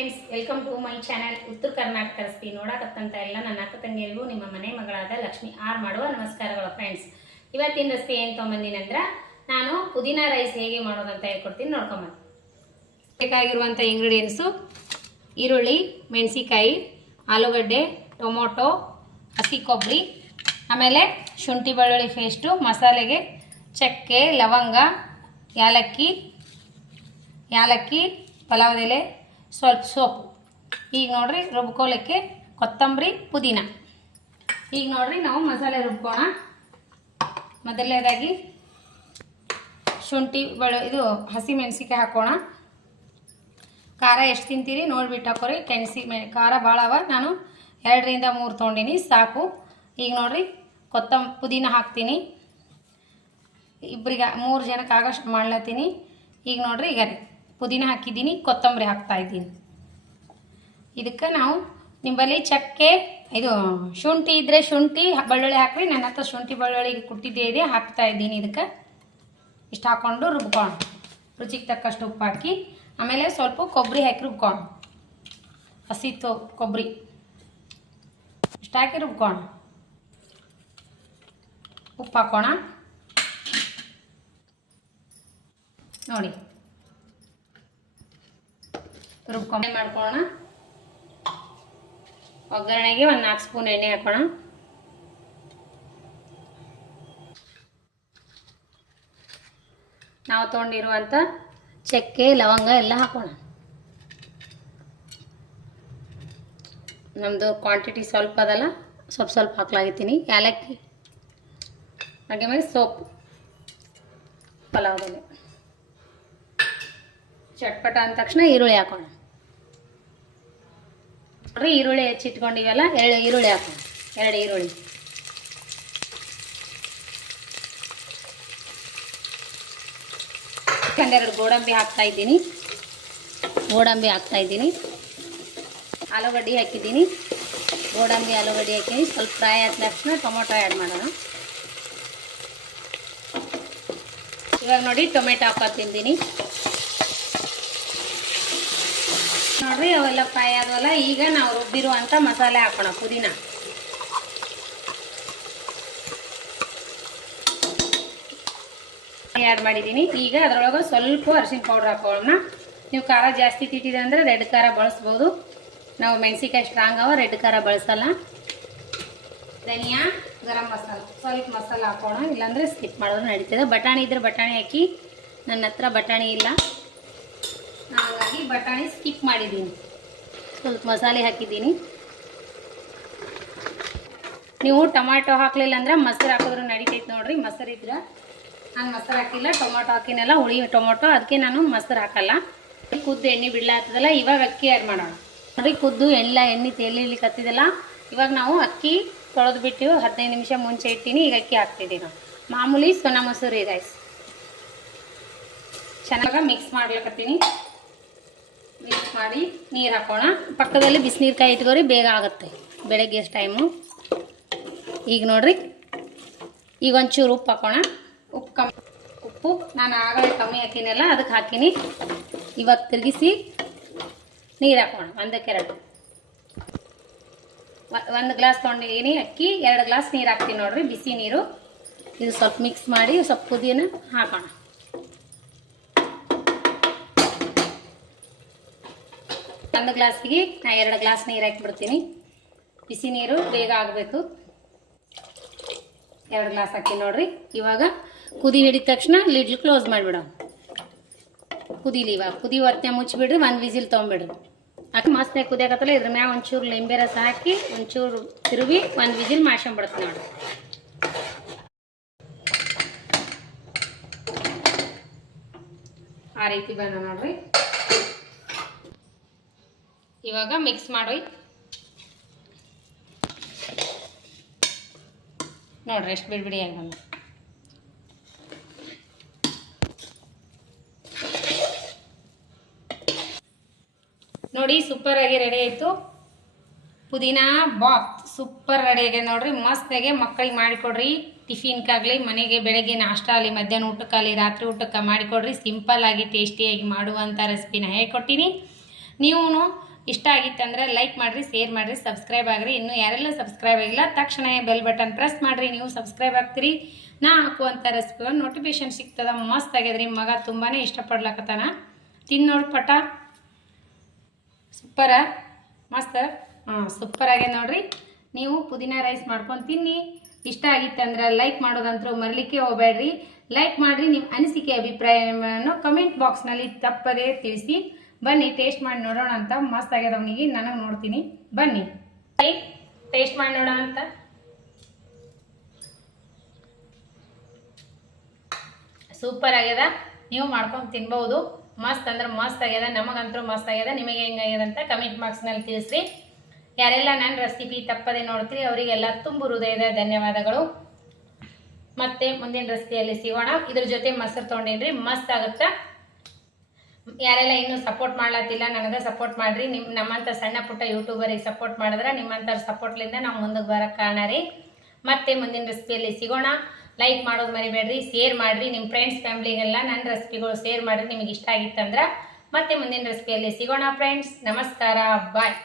Friends, welcome to my channel Uttara Karnataka recipe. ನೋಡಕತ್ತಂತ ಎಲ್ಲ ನನ್ನ ಅಕ್ಕ ತಂಗಿಯರಿಗೂ ನಿಮ್ಮ ಮನೆ ಮಗಳಾದ ಲಕ್ಷ್ಮಿ ಆರ್ ಮಾಡುವ ನಮಸ್ಕಾರಗಳು. ಫ್ರೆಂಡ್ಸ್, ಇವತ್ತಿನ ರೆಸಿಪಿ ಏನು ತೊಗೊಂಬಂದಿನಂದ್ರೆ ನಾನು ಪುದೀನಾ ರೈಸ್ ಹೇಗೆ ಮಾಡೋದಂತ ಹೇಳ್ಕೊಡ್ತೀನಿ, ನೋಡ್ಕೊಂಬಂದು. ಬೇಕಾಗಿರುವಂಥ ಇಂಗ್ರೀಡಿಯೆಂಟ್ಸು: ಈರುಳ್ಳಿ, ಮೆಣಸಿಕಾಯಿ, ಆಲೂಗಡ್ಡೆ, ಟೊಮೊಟೊ, ಹಸಿ ಕೊಬ್ಬರಿ, ಆಮೇಲೆ ಶುಂಠಿ ಬೆಳ್ಳುಳ್ಳಿ ಪೇಸ್ಟು, ಮಸಾಲೆಗೆ ಚಕ್ಕೆ, ಲವಂಗ, ಯಾಲಕ್ಕಿ, ಪಲಾವ್ ಎಲೆ, ಸ್ವಲ್ಪ ಸೋಪು. ಈಗ ನೋಡ್ರಿ ರುಬ್ಕೊಳ್ಳೋಕ್ಕೆ ಕೊತ್ತಂಬರಿ, ಪುದೀನ. ಈಗ ನೋಡ್ರಿ ನಾವು ಮಸಾಲೆ ರುಬ್ಕೋಣ. ಮೊದಲನೇದಾಗಿ ಶುಂಠಿ ಇದು ಹಸಿ ಮೆಣಸಿಕಾಯಿ ಹಾಕೋಣ. ಖಾರ ಎಷ್ಟು ತಿಂತೀರಿ ನೋಡಿಬಿಟ್ಟು ಹಾಕೋರಿ. ಖಾರ ಭಾಳ ಅವ, ನಾನು 2ರಿಂದ 3 ತೊಗೊಂಡಿನಿ, ಸಾಕು. ಈಗ ನೋಡ್ರಿ ಪುದೀನ ಹಾಕ್ತೀನಿ. 3 ಜನಕ್ಕೆ ಆಗಷ್ಟು ಮಾಡ್ಲತ್ತೀನಿ. ಈಗ ನೋಡ್ರಿ ಈಗ ಪುದೀನ ಹಾಕಿದ್ದೀನಿ, ಕೊತ್ತಂಬರಿ ಹಾಕ್ತಾಯಿದ್ದೀನಿ. ಇದಕ್ಕೆ ನಾವು ನಿಂಬಲ್ಲಿ ಚಕ್ಕೆ ಇದು ಶುಂಠಿ ಇದ್ದರೆ ಶುಂಠಿ ಬೆಳ್ಳುಳ್ಳಿ ಹಾಕ್ರಿ. ನನ್ನ ಹತ್ರ ಶುಂಠಿ ಬೆಳ್ಳುಳ್ಳಿ ಕುಟ್ಟಿದ್ದೇ ಇದೆ, ಹಾಕ್ತಾಯಿದ್ದೀನಿ. ಇದಕ್ಕೆ ಇಷ್ಟು ಹಾಕ್ಕೊಂಡು ರುಬ್ಕೋಣ. ರುಚಿಗೆ ತಕ್ಕಷ್ಟು ಉಪ್ಪು ಹಾಕಿ, ಆಮೇಲೆ ಸ್ವಲ್ಪ ಕೊಬ್ಬರಿ ಹಾಕಿ ರುಬ್ಕೋಣ. ಹಸಿ ಕೊಬ್ಬರಿ ಇಷ್ಟು ಹಾಕಿ ರುಬ್ಕೋಣ. ಉಪ್ಪು ಹಾಕೋಣ. ನೋಡಿ ರುಬ್ಕೊಂಡೆ ಮಾಡ್ಕೊಳ್ಳೋಣ. ಒಗ್ಗರಣೆಗೆ 1 4 ಸ್ಪೂನ್ ಎಣ್ಣೆ ಹಾಕೋಣ. ನಾವು ತೊಗೊಂಡಿರುವಂಥ ಚಕ್ಕೆ, ಲವಂಗ ಎಲ್ಲ ಹಾಕೋಣ. ನಮ್ಮದು ಕ್ವಾಂಟಿಟಿ ಸ್ವಲ್ಪ ಅದಲ್ಲ, ಸ್ವಲ್ಪ ಹಾಕ್ಲಾಗಿದ್ದೀನಿ. ಯಾಲಕ್ಕಿ, ಹಾಗೆ ಮೇಲೆ ಸೋಪು, ಪಲಾವ್ ಎಲೆ. ಚಟ್ಪಟ ಅಂದ ತಕ್ಷಣ ಈರುಳ್ಳಿ ಹಾಕೋಣ. ನೋಡ್ರಿ ಈರುಳ್ಳಿ ಹೆಚ್ಚಿಟ್ಕೊಂಡಿವಲ್ಲ, 2 ಈರುಳ್ಳಿ ಹಾಕೋಣ. 2 ಈರುಳ್ಳಿ. ಒಂದೆರಡು ಗೋಡಂಬಿ ಹಾಕ್ತಾ ಇದ್ದೀನಿ. ಆಲೂಗಡ್ಡೆ ಹಾಕಿದ್ದೀನಿ. ಗೋಡಂಬಿ ಆಲೂಗಡ್ಡೆ ಹಾಕಿದ್ದೀನಿ. ಸ್ವಲ್ಪ ಫ್ರೈ ಆದ ತಕ್ಷಣ ಟೊಮೊಟೊ ಆ್ಯಡ್ ಮಾಡೋಣ. ಇವಾಗ ನೋಡಿ ಟೊಮೆಟೊ ಹಾಕೋತಿದ್ದೀನಿ. ನೋಡ್ರಿ ಅವೆಲ್ಲ ಫ್ರೈ ಆದವಲ್ಲ. ಈಗ ನಾವು ರುಬ್ಬಿರುವಂಥ ಮಸಾಲೆ ಹಾಕೋಣ. ಪುದೀನ ಆ್ಯಡ್ ಮಾಡಿದ್ದೀನಿ. ಈಗ ಅದರೊಳಗೆ ಸ್ವಲ್ಪ ಅರಿಶಿನ ಪೌಡ್ರ್ ಹಾಕೋಣ. ನೀವು ಖಾರ ಜಾಸ್ತಿ ತಿಂತಿದೆ ಅಂದರೆ ರೆಡ್ ಖಾರ ಬಳಸ್ಬೋದು. ನಾವು ಮೆಣಸಿಕಾಯಿ ಸ್ಟ್ರಾಂಗ್ ಅವ, ರೆಡ್ ಖಾರ ಬಳಸಲ್ಲ. ಧನಿಯಾ, ಗರಂ ಮಸಾಲ, ಸ್ವಲ್ಪ ಮಸಾಲ ಹಾಕೋಣ. ಇಲ್ಲಾಂದರೆ ಸ್ಕಿಪ್ ಮಾಡೋದು ನಡೀತದೆ. ಬಟಾಣಿ ಇದ್ರೆ ಬಟಾಣಿ ಹಾಕಿ. ನನ್ನ ಹತ್ರ ಬಟಾಣಿ ಇಲ್ಲ, ಹಾಗಾಗಿ ಬಟಾಣಿ ಸ್ಕಿಪ್ ಮಾಡಿದ್ದೀನಿ. ಸ್ವಲ್ಪ ಮಸಾಲೆ ಹಾಕಿದ್ದೀನಿ. ನೀವು ಟೊಮ್ಯಾಟೊ ಹಾಕಲಿಲ್ಲ ಅಂದ್ರೆ ಮೊಸರು ಹಾಕಿದ್ರು ನಡೀತೈತೆ. ನೋಡ್ರಿ ಮೊಸರು ಇದ್ರೆ, ನಾನು ಮೊಸರು ಹಾಕಿಲ್ಲ, ಟೊಮೊಟೊ ಹಾಕಿನಲ್ಲ, ಹುಳಿ ಟೊಮೊಟೊ, ಅದಕ್ಕೆ ನಾನು ಮೊಸರು ಹಾಕಲ್ಲ. ಕುದ್ದು ಎಣ್ಣೆ ಬಿಡ್ಲಾಗ್ತದಲ್ಲ, ಇವಾಗ ಅಕ್ಕಿ ಆ್ಯಡ್ ಮಾಡೋಣ. ನೋಡ್ರಿ ಕುದ್ದು ಎಣ್ಣೆ ತೇಲಿಲಿಕ್ಕೆ ಹತ್ತಿದಲ್ಲ. ಇವಾಗ ನಾವು ಅಕ್ಕಿ ತೊಳೆದು ಬಿಟ್ಟು 15 ನಿಮಿಷ ಮುಂಚೆ ಇಟ್ಟಿನಿ. ಈಗ ಅಕ್ಕಿ ಹಾಕ್ತಿದ್ದೀವಿ. ನಾವು ಮಾಮೂಲಿ ಸೋನಾ ಮಸೂರಿ ರೈಸ್. ಚೆನ್ನಾಗಿ ಮಿಕ್ಸ್ ಮಾಡ್ಲಿಕ್ಕತ್ತೀನಿ. ಮಿಕ್ಸ್ ಮಾಡಿ ನೀರು ಹಾಕೋಣ. ಪಕ್ಕದಲ್ಲಿ ಬಿಸಿನೀರು ಕಾಯಿ ಇಟ್ಕೋರಿ, ಬೇಗ ಆಗುತ್ತೆ ಬೆಳಗ್ಗೆ ಟೈಮು. ಈಗ ನೋಡ್ರಿ ಈಗ ಒಂಚೂರು ಉಪ್ಪು ಹಾಕೋಣ. ಉಪ್ಪು ನಾನು ಆಗಲೇ ಕಮ್ಮಿ ಹಾಕಿನಲ್ಲ, ಅದಕ್ಕೆ ಹಾಕಿನಿ. ಇವಾಗ ತಿರುಗಿಸಿ ನೀರು ಹಾಕೋಣ. 1-2 1 ಗ್ಲಾಸ್ ತೊಗೊಂಡಿದ್ದೀನಿ ಅಕ್ಕಿ, 2 ಗ್ಲಾಸ್ ನೀರು ಹಾಕ್ತೀನಿ. ನೋಡ್ರಿ ಬಿಸಿ ನೀರು. ಇದು ಸ್ವಲ್ಪ ಮಿಕ್ಸ್ ಮಾಡಿ ಸ್ವಲ್ಪ ಪುದೀನ ಹಾಕೋಣ. ಒಂದು ಗ್ಲಾಸಿಗೆ ನಾನು 2 ಗ್ಲಾಸ್ ನೀರು ಹಾಕಿಬಿಡ್ತೀನಿ. ಬಿಸಿ ನೀರು ಬೇಗ ಆಗಬೇಕು. 2 ಗ್ಲಾಸ್ ಹಾಕಿ ನೋಡ್ರಿ. ಇವಾಗ ಕುದಿ ಹಿಡಿದ ತಕ್ಷಣ ಲಿಡ್ ಕ್ಲೋಸ್ ಮಾಡಿಬಿಡೋಣ. ಕುದೀಲಿ. ಇವಾಗ ಕುದಿ ಹೊತ್ತನೆ ಮುಚ್ಚಿಬಿಡ್ರಿ. 1 ವಿಸಿಲ್ ತೊಗೊಂಬಿಡ್ರಿ. ಹಾಕಿ ಮಸ್ತಾಗಿ ಕುದಿಯಾಕತ್ತಲ್ಲ, ಇದ್ರ ಮ್ಯಾಗ ಒಂಚೂರು ಲಿಂಬೆ ರಸ ಹಾಕಿ ಒಂಚೂರು ತಿರುವಿ 1 ವಿಸಿಲ್ ಮಾಡ್ಕೊಂಬಿಡುತ್ತೆ ನೋಡ್ರಿ. ಆ ರೀತಿ ಬಂದ ನೋಡ್ರಿ. ಇವಾಗ ಮಿಕ್ಸ್ ಮಾಡಿ ನೋಡ್ರಿ ಎಷ್ಟು ಬಿಡಿ ಆಗಿ ಬಂದು. ನೋಡಿ ಸೂಪರ್ ಆಗಿ ರೆಡಿ ಆಯಿತು. ಪುದೀನಾ ಬಾತ್ ಸೂಪರ್ ರೆಡಿ ಆಗಿದೆ ನೋಡ್ರಿ. ಮಸ್ತಾಗೆ ಮಕ್ಕಳಿಗೆ ಮಾಡಿಕೊಡ್ರಿ. ಟಿಫಿನ್ಗಾಗಲಿ, ಮನೆಗೆ ಬೆಳಗ್ಗೆ ನಾಷ್ಟ ಆಗಲಿ, ಮಧ್ಯಾಹ್ನ ಊಟಕ್ಕಾಗಲಿ, ರಾತ್ರಿ ಊಟಕ್ಕೆ ಮಾಡಿಕೊಡ್ರಿ. ಸಿಂಪಲ್ ಆಗಿ ಟೇಸ್ಟಿಯಾಗಿ ಮಾಡುವಂಥ ರೆಸಿಪಿನ ಹೇಳ್ಕೊಟ್ಟಿನಿ. ನೀವು ಇಷ್ಟ ಆಗಿತ್ತಂದ್ರೆ ಲೈಕ್ ಮಾಡಿರಿ, ಶೇರ್ ಮಾಡಿರಿ, ಸಬ್ಸ್ಕ್ರೈಬ್ ಆಗಿರಿ. ಇನ್ನೂ ಯಾರೆಲ್ಲ ಸಬ್ಸ್ಕ್ರೈಬ್ ಆಗಿಲ್ಲ ತಕ್ಷಣ ಬೆಲ್ ಬಟನ್ ಪ್ರೆಸ್ ಮಾಡಿರಿ, ನೀವು ಸಬ್ಸ್ಕ್ರೈಬ್ ಆಗ್ತೀರಿ. ನಾ ಹಾಕುವಂಥ ರೆಸಿಪಿಗಳು ನೋಟಿಫಿಕೇಶನ್ ಸಿಗ್ತದ. ಮಸ್ತ್ ಆಗ್ಯದ್ರಿ. ಮಗ ತುಂಬಾ ಇಷ್ಟಪಡ್ಲಕತ್ತಾನ. ತಿಂದು ನೋಡಿ ಪಟ, ಸೂಪರ, ಮಸ್ತ್, ಸೂಪರ್ ಆಗ್ಯದ ನೋಡ್ರಿ. ನೀವು ಪುದೀನ ರೈಸ್ ಮಾಡ್ಕೊಂಡು ತಿನ್ನಿ. ಇಷ್ಟ ಆಗಿತ್ತಂದ್ರೆ ಲೈಕ್ ಮಾಡೋದಂತರೂ ಮರಲಿಕ್ಕೆ ಹೋಗಬೇಡ್ರಿ. ಲೈಕ್ ಮಾಡಿರಿ. ನಿಮ್ಮ ಅನಿಸಿಕೆ ಅಭಿಪ್ರಾಯವನ್ನು ಕಮೆಂಟ್ ಬಾಕ್ಸ್ನಲ್ಲಿ ತಪ್ಪದೇ ತಿಳಿಸಿ. ಬನ್ನಿ ಟೇಸ್ಟ್ ಮಾಡಿ ನೋಡೋಣ ಅಂತ. ಮಸ್ತ್ ಆಗ್ಯದ ಅವನಿಗೆ, ನನಗೆ ನೋಡ್ತೀನಿ. ಬನ್ನಿ ಟೇಸ್ಟ್ ಮಾಡಿ ನೋಡೋಣ ಅಂತ. ಸೂಪರ್ ಆಗ್ಯದ. ನೀವು ಮಾಡ್ಕೊಂಡು ತಿನ್ಬಹುದು. ಮಸ್ತ್ ಅಂದ್ರೆ ಮಸ್ತ್ ಆಗ್ಯದ. ನಮಗಂತೂ ಮಸ್ತ್ ಆಗ್ಯದ. ನಿಮಗೆ ಹೆಂಗಾಗ್ಯದ ಅಂತ ಕಮೆಂಟ್ ಬಾಕ್ಸ್ನಲ್ಲಿ ತಿಳಿಸ್ರಿ. ಯಾರೆಲ್ಲ ನನ್ನ ರೆಸಿಪಿ ತಪ್ಪದೆ ನೋಡ್ತೀರಿ ಅವರಿಗೆಲ್ಲ ತುಂಬ ಹೃದಯದ ಧನ್ಯವಾದಗಳು. ಮತ್ತೆ ಮುಂದಿನ ರೆಸಿಪಿಯಲ್ಲಿ ಸಿಗೋಣ. ಇದ್ರ ಜೊತೆ ಮೊಸರು ತೊಗೊಂಡೇನ್ರಿ, ಮಸ್ತ್ ಆಗುತ್ತಾ. ಯಾರೆಲ್ಲ ಇನ್ನೂ ಸಪೋರ್ಟ್ ಮಾಡ್ಲತ್ತಿಲ್ಲ ನನಗೆ ಸಪೋರ್ಟ್ ಮಾಡಿರಿ. ನಮ್ಮಂಥ ಸಣ್ಣ ಪುಟ್ಟ ಯೂಟ್ಯೂಬರಿಗೆ ಸಪೋರ್ಟ್ ಮಾಡಿದ್ರೆ ನಿಮ್ಮಂಥ ಸಪೋರ್ಟ್ಲಿಂದ ನಾವು ಮುಂದಕ್ಕೆ ಬರೋಕ್ಕೆ ಕಾರಣ ರೀ. ಮತ್ತೆ ಮುಂದಿನ ರೆಸಿಪಿಯಲ್ಲಿ ಸಿಗೋಣ. ಲೈಕ್ ಮಾಡೋದು ಮರಿಬೇಡ್ರಿ, ಶೇರ್ ಮಾಡಿರಿ. ನಿಮ್ಮ ಫ್ರೆಂಡ್ಸ್ ಫ್ಯಾಮ್ಲಿಗೆಲ್ಲ ನನ್ನ ರೆಸಿಪಿಗಳು ಶೇರ್ ಮಾಡಿರಿ ನಿಮಗೆ ಇಷ್ಟ ಆಗಿತ್ತಂದ್ರೆ. ಮತ್ತೆ ಮುಂದಿನ ರೆಸಿಪಿಯಲ್ಲಿ ಸಿಗೋಣ ಫ್ರೆಂಡ್ಸ್. ನಮಸ್ಕಾರ, ಬಾಯ್.